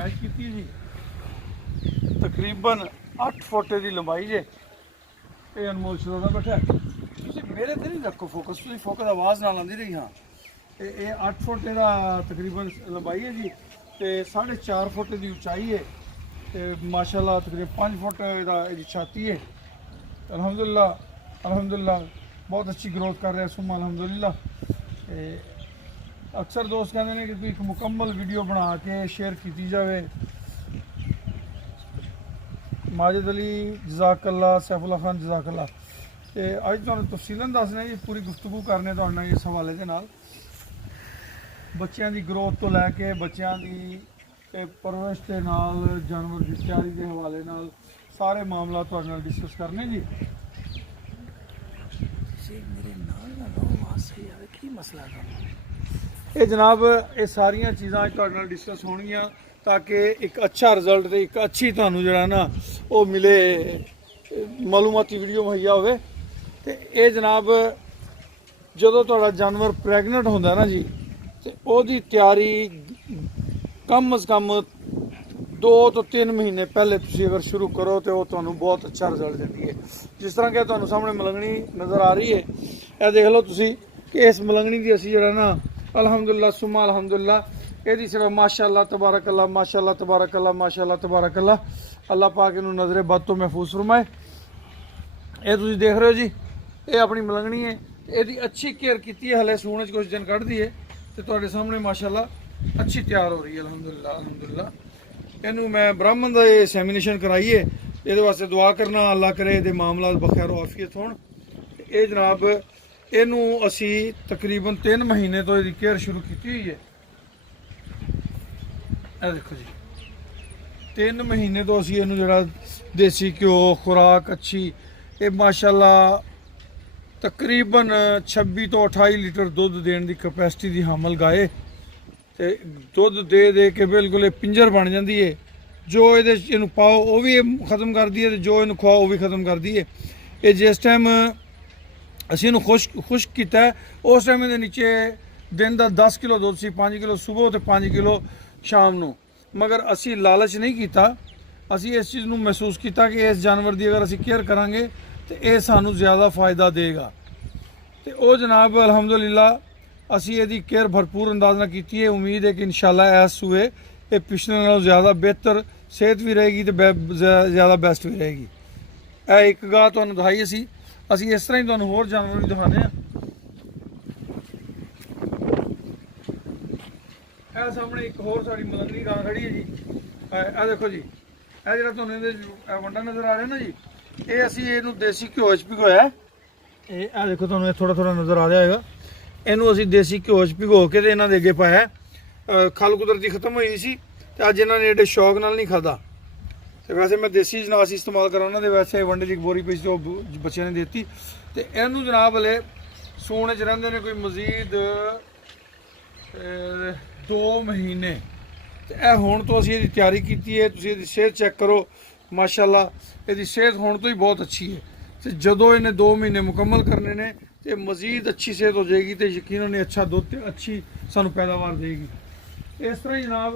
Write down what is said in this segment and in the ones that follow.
फरमाइश की जी। तकरीबन 8 फुट की लंबाई जे। ये अनमोल शहजादा बैठा है। तुसी मेरे ते नहीं रखो फोकस, तुसी फोकस आवाज़ नाल आंदी रही। हाँ ये 8 फुट का तकरीबन लंबाई है जी, तो 4.5 फुट की उचाई है, तो माशाल्लाह तकरीबन 5 फुट की छाती है। अल्हम्दुलिल्लाह अल्हम्दुलिल्लाह बहुत अच्छी ग्रोथ कर रहा है। सुम्मा अल्हम्दुलिल्लाह। अक्सर दोस्त कहते हैं कि कोई एक मुकम्मल वीडियो बना के शेयर की जाए। माजिद अली जज़ाकल्ला, सैफुल्ला खान जज़ाकल्ला। तो अज तुहानूं तफसीलन दसने जी, पूरी गुफ्तगू करने तुहाडे नाल इस हवाले दे नाल। बच्चों की ग्रोथ तो लैके बच्चों की परवरिश के नाल, जानवर की तैयारी के हवाले नाल सारे मामला तुहाडे नाल डिस्कस करने जी। मेरे नाल ना आवाज़ सही आवे, की मसला है? ये जनाब ये सारिया चीज़ां तुहाडे नाल डिस्कस होणगियां ताकि एक अच्छा रिजल्ट ते एक अच्छी तुहानूं जिहड़ा ना वो मिले, मालूमाती वीडियो मुहैया होवे। ते ये जनाब जदों तुहाडा जानवर प्रैगनेंट होंदा ना जी, तो ओहदी तैयारी कम अज़ कम 2 तो 3 महीने पहले तुसीं अगर शुरू करो तो वो तुहानूं बहुत अच्छा रिजल्ट देती है। जिस तरह कि तुहानूं सामने मलंगनी नज़र आ रही है, यह देख लो तुसीं कि इस मलंगनी की असीं जिहड़ा ना अल्हम्दुलिल्लाह सुम्मा अल्हम्दुलिल्लाह ਇਹਦੀ सिर्फ माशाअल्लाह तबारकल्ला माशाअल्लाह तबारकल्ला माशाअल्लाह तबारकल्ला, अल्लाह पाक इन्हूं नज़रे बद तो महफूज फरमाए। ये तुसीं देख रहे हो जी, ये अपनी मलंगनी है, ਇਹਦੀ अच्छी केयर की है। हले सूण च कुछ दिन कढ़ दी है तो तुहाडे सामने माशाअल्लाह अच्छी तैयार हो रही है। अल्हम्दुलिल्लाह अल्हम्दुलिल्लाह। इनू मैं ब्राह्मण का सैमीनेशन कराइए, ये वास्ते दुआ करना अल्लाह करे ये मामला बखैर आफियत हो। ये जनाब इनू असी तकरीबन 3 महीने तो इसकी केयर शुरू की हुई है। ਇਹ देखो जी 3 महीने तो असी इनू जरा देसी घ्यो खुराक अच्छी, ये माशाअल्लाह तकरीबन 26 तो 28 लीटर दुध देने की कैपेसिटी की हामल गाय, तो दुध दे दे के बिल्कुल पिंजर बन जाती है। जो ये पाओ वो भी खत्म कर दी है, जो इनू खुआओ वो भी खत्म कर दी है। ये जिस टाइम असी इनू खुश्क किया उस टाइम ये नीचे दिन का 10 किलो दुध सी, 5 किलो सुबह तो 5 किलो शाम ਨੂੰ। मगर असी लालच नहीं किया, असी इस चीज़ को महसूस किया कि इस जानवर की अगर असी केयर करांगे तो यह सानू ज़्यादा फ़ायदा देगा। तो वो जनाब अल्हम्दुलिल्लाह असी इसकी केयर भरपूर अंदाज नाल की है। उम्मीद है कि इंशाअल्लाह इस सूए ये पिछले नालों ज़्यादा बेहतर सेहत भी रहेगी तो ज़्यादा बेस्ट भी रहेगी। एक गाह तुहानूं दिखाई असी इस तरह ही तुहानूं होर जानवर भी दिखाने हैं। सामने एक होर साड़ी मलंगनी गां खड़ी है जी। आ देखो जी, यह जो तुहानूं वंडा नज़र आ रहा है ना जी, ये असी इहनूं देसी घ्यो च भिगोया। यह देखो तुहानूं थोड़ा थोड़ा नज़र आ रहा है। इनू असी देसी घ्यो च भिगो के इन्हां दे अगे पाया। खल कुदरती खत्म हुई सी तो अज इन्होंने एडे शौक नाल नहीं खादा। तो वैसे मैं देसी जनास इस्तेमाल करा उन्होंने, वैसे वंडे की एक बोरी पई जो बच्चे ने देती। तो इनू जनाब हले सूने च रहिंदे ने कोई मजीद 2 महीने। तो यह हुण तो असी इसकी तैयारी की है। तुसीं इसदी सेहत चेक करो, माशाअल्लाह इसकी सेहत हुण तो ही बहुत अच्छी है। तो जदों इन्हें 2 महीने मुकम्मल करने ने तो मजीद अच्छी सेहत हो जाएगी, तो यकीनन अच्छा दुध तो अच्छी सानू पैदावार देगी। इस तरह ही जनाब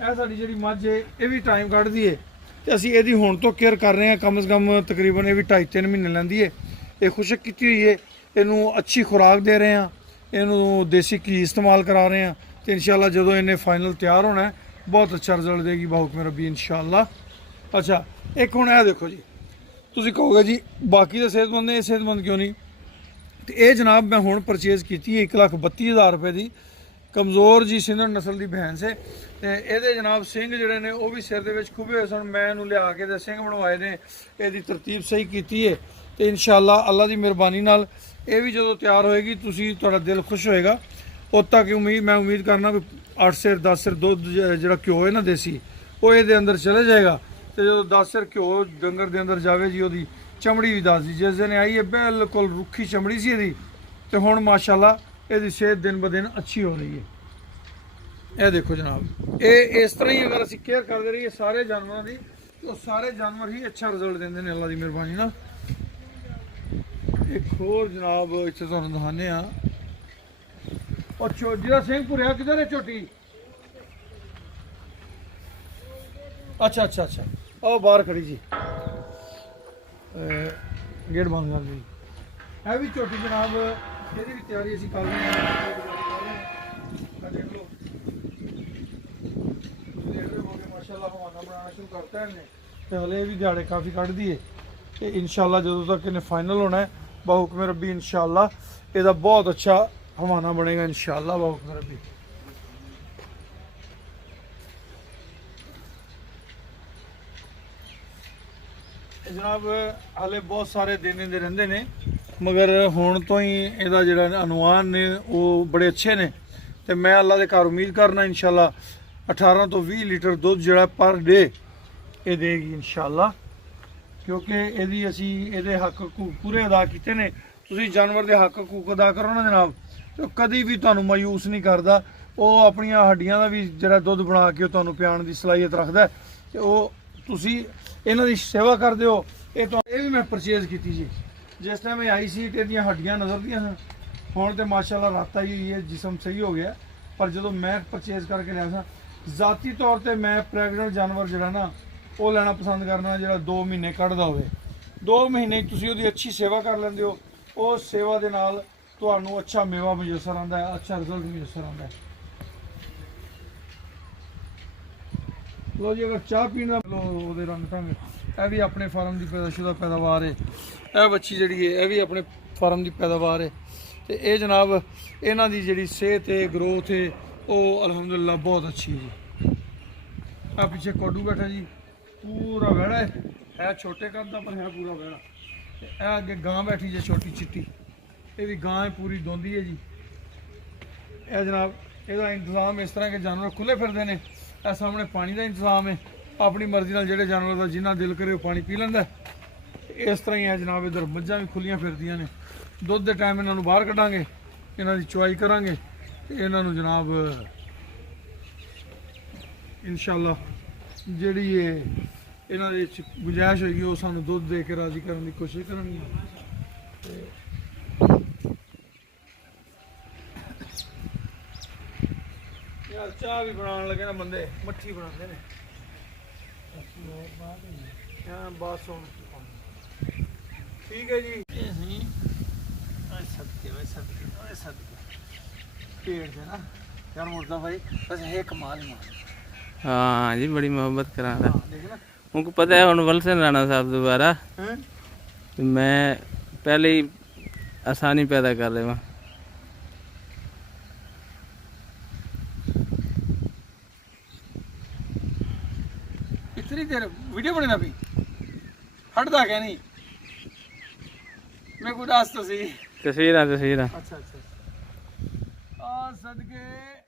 यह साडी जिहड़ी मझ है ये भी टाइम कढ़दी है, तो असी इसदी हुण तो केयर कर रहे हैं। कम से कम तकरीबन ये भी 2.5-3 महीने लैंदी है। ये खुशक की हुई है, इनू अच्छी खुराक दे रहे हैं, इनू देसी घी इस्तेमाल करा रहे हैं। तो इंशाअल्लाह जदों इन्हें फाइनल तैयार होना है बहुत अच्छा रिजल्ट देगी बाहुकमे रब्बी इंशाअल्लाह। अच्छा एक हुण यह देखो जी, तुसीं कहोगे जी बाकी तो सेहतमंद ने, सेहतमंद क्यों नहीं? तो ये जनाब मैं हुण परचेज़ की है 1,32,000 रुपये की कमज़ोर जी सिंधड़ नस्ल की भैंस है। तो ये जनाब सिंह जोड़े ने वह भी सिर के खुबे हुए सन, मैं इन्हूं लिया के सिंह बनवाए ने, यदी तरतीब सही की है। तो इंशाअल्लाह अल्लाह की मेहरबानी नाल ये भी जो तैयार होएगी तुहाडा दिल खुश होएगा। उद तक मैं उम्मीद करना भी 8 सिर 10 सिर दुध जो घ्यो है ना देसी वो ये अंदर चले जाएगा। तो जो 10 सिर घ्यो डंगर के अंदर जाए जी, वो चमड़ी भी दस दी जिस दिन आई है बिल्कुल रुखी चमड़ी सी यदी, तो हुण माशाअल्लाह इसकी सेहत दिन ब दिन अच्छी हो रही है। यह देखो जनाब ये इस तरह ही अगर असी केयर करते रहिए सारे जानवरों की तो सारे जानवर ही अच्छा रिजल्ट देंगे ने अल्लाह की मेहरबानी नाल। एक होर जनाब इत्थे तुहानूं दिखाने आ और जिहड़ा सिंह भुरिया किधर है झोटी ਅੱਛਾ ਅੱਛਾ ਅੱਛਾ, ਉਹ ਬਾਹਰ ਖੜੀ ਜੀ, ਗੇਟ ਬੰਦ ਕਰ ਜੀ। ਇਹ ਵੀ ਝੋਟੀ ਜਨਾਬ, ਇਹਦੀ ਵੀ ਤਿਆਰੀ ਅਸੀਂ ਕਰ ਰਹੇ ਹਾਂ। ਆਹ ਦੇਖ ਲਓ, ਮਾਸ਼ਾਅੱਲਾ ਹਵਾਨਾ ਬਣਾਉਣਾ ਸ਼ੁਰੂ ਕਰਤਾ ਇਹਨੇ, ਤੇ ਹਲੇ ਵੀ ਦਿਹਾੜੇ ਕਾਫੀ ਕੱਢਦੀ ਹੈ। ਤੇ ਇਨਸ਼ਾਅੱਲਾ ਜਦੋਂ ਤੱਕ ਇਹਨੇ ਫਾਈਨਲ ਹੋਣਾ ਹੈ ਬਾਹੁਕਮ ਰੱਬੀ, ਇਨਸ਼ਾਅੱਲਾ ਇਹਦਾ ਬਹੁਤ ਅੱਛਾ ਹਵਾਨਾ ਬਣੇਗਾ ਇਨਸ਼ਾਅੱਲਾ ਬਾਹੁਕਮ ਰੱਬੀ। ਜਨਾਬ ਹਾਲੇ ਬਹੁਤ ਸਾਰੇ ਦਿਨ ਇਹਦੇ ਰਹਿੰਦੇ ਨੇ, ਮਗਰ ਹੁਣ ਤੋਂ ਹੀ ਇਹਦਾ ਜਿਹੜਾ ਅਨੁਮਾਨ ਨੇ ਉਹ ਬੜੇ ਅੱਛੇ ਨੇ। ਤੇ ਮੈਂ ਅੱਲਾ ਦੇ ਘਰ ਉਮੀਦ ਕਰਨਾ ਇਨਸ਼ਾਅੱਲਾ 18 ਤੋਂ 20 ਲੀਟਰ ਦੁੱਧ ਜਿਹੜਾ ਪਰ ਡੇ ਇਹ ਦੇਗੀ ਇਨਸ਼ਾਅੱਲਾ, ਕਿਉਂਕਿ ਇਹਦੀ ਅਸੀਂ ਇਹਦੇ ਹੱਕ ਹਕੂਕ ਪੂਰੇ ਅਦਾ ਕੀਤੇ ਨੇ। ਤੁਸੀਂ ਜਾਨਵਰ ਦੇ ਹੱਕ ਹਕੂਕ ਅਦਾ ਕਰੋ ਨਾ ਜਨਾਬ, ਤੇ ਕਦੀ ਵੀ ਤੁਹਾਨੂੰ ਮਾਯੂਸ ਨਹੀਂ ਕਰਦਾ। ਉਹ ਆਪਣੀਆਂ ਹੱਡੀਆਂ ਦਾ ਵੀ ਜਿਹੜਾ ਦੁੱਧ ਬਣਾ ਕੇ ਉਹ ਤੁਹਾਨੂੰ ਪਿਆਉਣ ਦੀ ਸਲਾਹੀਅਤ ਰੱਖਦਾ। ਤੇ ਉਹ ਤੁਸੀਂ ਇਹਨਾਂ ਦੀ ਸੇਵਾ ਕਰਦੇ ਹੋ। ਇਹ ਵੀ ਮੈਂ ਪਰਚੇਜ਼ ਕੀਤੀ ਜੀ, ਜਿਸ ਟਾਈਮ ਇਹ ਆਈ ਸੀ ਤੇ ਇਹਦੀਆਂ ਹੱਡੀਆਂ ਨਜ਼ਰਦੀਆਂ ਸਨ। ਹੁਣ ਤੇ ਮਾਸ਼ਾਅੱਲਾ ਰਾਤ ਆਈ ਹੋਈ ਹੈ, ਜਿਸਮ ਸਹੀ ਹੋ ਗਿਆ। ਪਰ ਜਦੋਂ ਮੈਂ ਪਰਚੇਜ਼ ਕਰਕੇ ਲਿਆ ਸਾਂ, ਜ਼ਾਤੀ ਤੌਰ ਤੇ ਮੈਂ ਪ੍ਰੈਗਨੈਂਟ ਜਾਨਵਰ ਜਿਹੜਾ ਨਾ ਉਹ ਲੈਣਾ ਪਸੰਦ ਕਰਨਾ, ਜਿਹੜਾ 2 ਮਹੀਨੇ ਕੱਢਦਾ ਹੋਵੇ। 2 ਮਹੀਨੇ ਤੁਸੀਂ ਉਹਦੀ ਅੱਛੀ ਸੇਵਾ ਕਰ ਲੈਂਦੇ ਹੋ, ਉਸ ਸੇਵਾ ਦੇ ਨਾਲ ਤੁਹਾਨੂੰ ਅੱਛਾ ਮੇਵਾ ਮੁਯੱਸਰ ਆਉਂਦਾ ਹੈ, ਅੱਛਾ ਰਿਜ਼ਲਟ ਮੁਯੱਸਰ ਆਉਂਦਾ ਹੈ। ਲੋ ਜੀ, ਅਗਰ ਚਾਹ ਪੀਣਾ ਲੋ ਉਹਦੇ ਰੰਗ ਢੰਗ, ਇਹ ਵੀ ਆਪਣੇ ਫਾਰਮ ਦੀ ਪੈਦਾਸ਼ੁਦਾ ਪੈਦਾਵਾਰ ਹੈ। ਇਹ ਬੱਚੀ ਜਿਹੜੀ ਹੈ ਇਹ ਵੀ ਆਪਣੇ ਫਾਰਮ ਦੀ ਪੈਦਾਵਾਰ ਹੈ। ਤੇ ਇਹ ਜਨਾਬ ਇਹਨਾਂ ਦੀ ਜਿਹੜੀ ਸਿਹਤ ਹੈ, ਗਰੋਥ ਹੈ, ਉਹ ਅਲਹਮਦੁਲਿਲਾ ਬਹੁਤ ਅੱਛੀ ਹੈ ਜੀ। ਆ ਪਿੱਛੇ ਕੋਡੂ ਬੈਠਾ ਜੀ, ਪੂਰਾ ਵਿਹੜਾ ਹੈ ਛੋਟੇ ਕੱਦ ਦਾ ਪਰ ਹੈ ਪੂਰਾ ਵਿਹੜਾ। ਤੇ ਇਹ ਅੱਗੇ ਗਾਂ ਬੈਠੀ ਜੇ ਛੋਟੀ ਚਿੱਟੀ, ਇਹ ਵੀ ਗਾਂ ਹੈ, ਪੂਰੀ ਦੋਂਦੀ ਹੈ ਜੀ। ਇਹ ਜਨਾਬ ਇਹਦਾ ਇੰਤਜ਼ਾਮ ਇਸ ਤਰ੍ਹਾਂ ਕਿ ਜਾਨਵਰ ਖੁੱਲੇ ਫਿਰਦੇ ਨੇ। ਇਹ ਸਾਹਮਣੇ ਪਾਣੀ ਦਾ ਇੰਤਜ਼ਾਮ ਹੈ, ਆਪਣੀ ਮਰਜ਼ੀ ਨਾਲ ਜਿਹੜੇ ਜਾਨਵਰ ਦਾ ਜਿੰਨਾ ਦਿਲ ਕਰੇ ਉਹ ਪਾਣੀ ਪੀ ਲੈਂਦਾ। ਇਸ ਤਰ੍ਹਾਂ ਹੀ ਹੈ ਜਨਾਬ, ਇੱਧਰ ਮੱਝਾਂ ਵੀ ਖੁੱਲੀਆਂ ਫਿਰਦੀਆਂ ਨੇ। ਦੁੱਧ ਦੇ ਟਾਈਮ ਇਹਨਾਂ ਨੂੰ ਬਾਹਰ ਕੱਢਾਂਗੇ, ਇਹਨਾਂ ਦੀ ਚੁਆਈ ਕਰਾਂਗੇ ਤੇ ਇਹਨਾਂ ਨੂੰ ਜਨਾਬ ਇਨਸ਼ਾਅੱਲਾ ਜਿਹੜੀ ਇਹ ਇਹਨਾਂ ਦੇ ਵਿੱਚ ਗੁੰਜਾਇਸ਼ ਹੋਏਗੀ ਉਹ ਸਾਨੂੰ ਦੁੱਧ ਦੇ ਕੇ ਰਾਜ਼ੀ ਕਰਨ ਦੀ ਕੋਸ਼ਿਸ਼ ਕਰਾਂਗੇ। ਯਾਰ ਚਾਹ ਵੀ ਬਣਾਉਣ ਲੱਗੇ ਨਾ ਬੰਦੇ ਮੱਠੀ ਬਣਾਉਂਦੇ ਨੇ। ਹਾਂ ਬਸ ਹੁਣ ਠੀਕ ਹੈ ਜੀ। पेड़ से ना यार मुर्दा भाई बस है कमाल ही। हाँ जी, बड़ी मोहब्बत करा रहा। देखना उनको पता है उन वलसन राणा साहब दोबारा मैं पहले ही आसानी पैदा कर रहे वहाँ। इतनी देर वीडियो बने ना भी हटदा क्या नहीं, मैं कुछ आज तो सही तस्वीर अच्छा अच्छा सदके